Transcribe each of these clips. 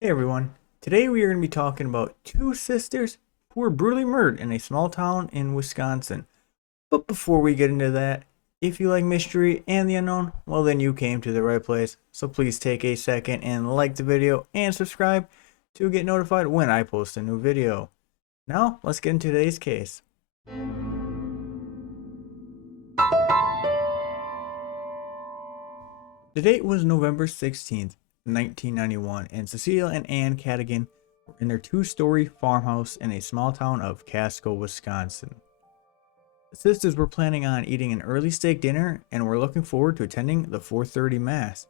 Hey everyone, today we are going to be talking about two sisters who were brutally murdered in a small town in Wisconsin. But before we get into that, if you like mystery and the unknown, well then you came to the right place. So please take a second and like the video and subscribe to get notified when I post a new video. Now, let's get into today's case. The date was November 16th, 1991, and Cecilia and Ann Cadigan were in their two-story farmhouse in a small town of Casco, Wisconsin. The sisters were planning on eating an early steak dinner and were looking forward to attending the 4:30 Mass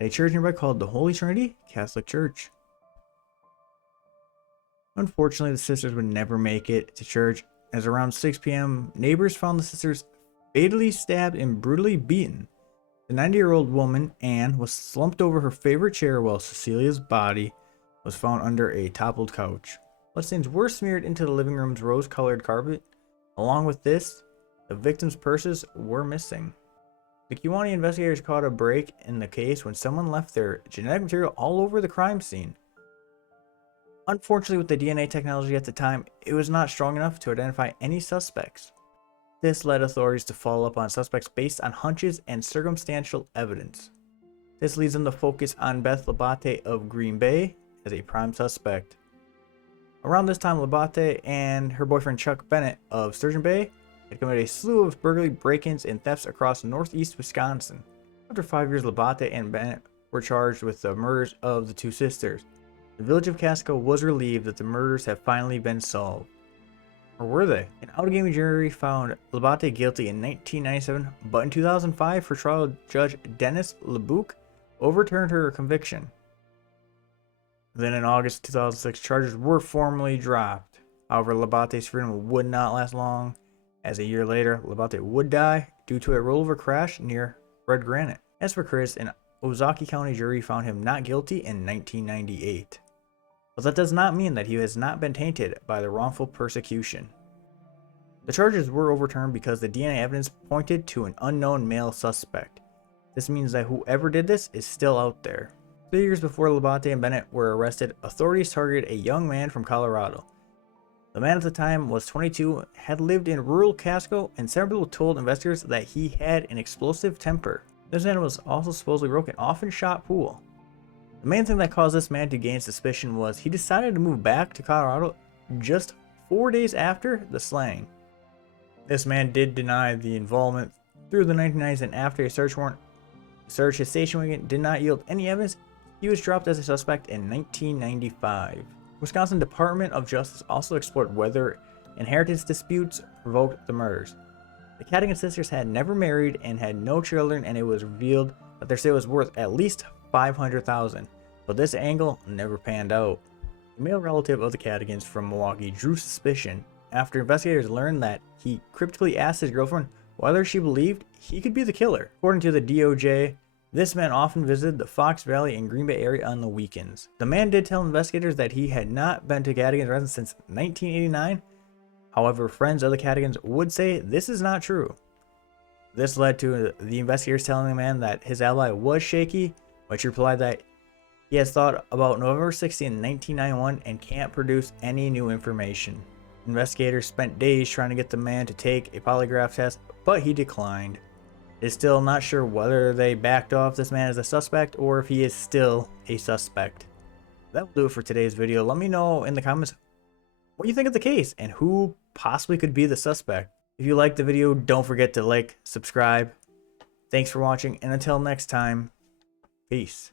at a church nearby called the Holy Trinity Catholic Church. Unfortunately, the sisters would never make it to church, as around 6 p.m., neighbors found the sisters fatally stabbed and brutally beaten. The 90-year-old woman, Anne, was slumped over her favorite chair while Cecilia's body was found under a toppled couch. Bloodstains were smeared into the living room's rose-colored carpet. Along with this, the victims' purses were missing. The Kewanee investigators caught a break in the case when someone left their genetic material all over the crime scene. Unfortunately, with the DNA technology at the time, it was not strong enough to identify any suspects. This led authorities to follow up on suspects based on hunches and circumstantial evidence. This leads them to focus on Beth Labate of Green Bay as a prime suspect. Around this time, Labate and her boyfriend Chuck Bennett of Sturgeon Bay had committed a slew of burglary, break-ins, and thefts across northeast Wisconsin. After 5 years, Labate and Bennett were charged with the murders of the two sisters. The village of Casco was relieved that the murders had finally been solved. Or were they? An Outagamie jury found Labate guilty in 1997, but in 2005, her trial judge Dennis LeBouc overturned her conviction. Then in August 2006, charges were formally dropped. However, Labate's freedom would not last long, as a year later, Labate would die due to a rollover crash near red granite. As for Chris, an Ozaukee County jury found him not guilty in 1998. But that does not mean that he has not been tainted by the wrongful persecution. The charges were overturned because the DNA evidence pointed to an unknown male suspect. This means that whoever did this is still out there. 3 years before Labate and Bennett were arrested, authorities targeted a young man from Colorado. The man at the time was 22, had lived in rural Casco, and several people told investigators that he had an explosive temper. This man was also supposedly broke and often shot pool. The main thing that caused this man to gain suspicion was he decided to move back to Colorado just 4 days after the slaying. This man did deny the involvement through the 1990s, and after a search warrant search his station wagon did not yield any evidence, he was dropped as a suspect in 1995. Wisconsin Department of Justice also explored whether inheritance disputes provoked the murders. The Cadigan sisters had never married and had no children, and it was revealed that their estate was worth at least $500,000, but this angle never panned out. A male relative of the Cadigans from Milwaukee drew suspicion after investigators learned that he cryptically asked his girlfriend whether she believed he could be the killer. According to the DOJ, this man often visited the Fox Valley and Green Bay area on the weekends. The man did tell investigators that he had not been to Cadigan's residence since 1989. However, friends of the Cadigans would say this is not true. This led to the investigators telling the man that his alibi was shaky, which replied that he has thought about November 16, 1991 and can't produce any new information. Investigators spent days trying to get the man to take a polygraph test, but he declined. Is still not sure whether they backed off this man as a suspect or if he is still a suspect. That will do it for today's video. Let me know in the comments what you think of the case and who possibly could be the suspect. If you liked the video, don't forget to like, subscribe. Thanks for watching, and until next time, peace.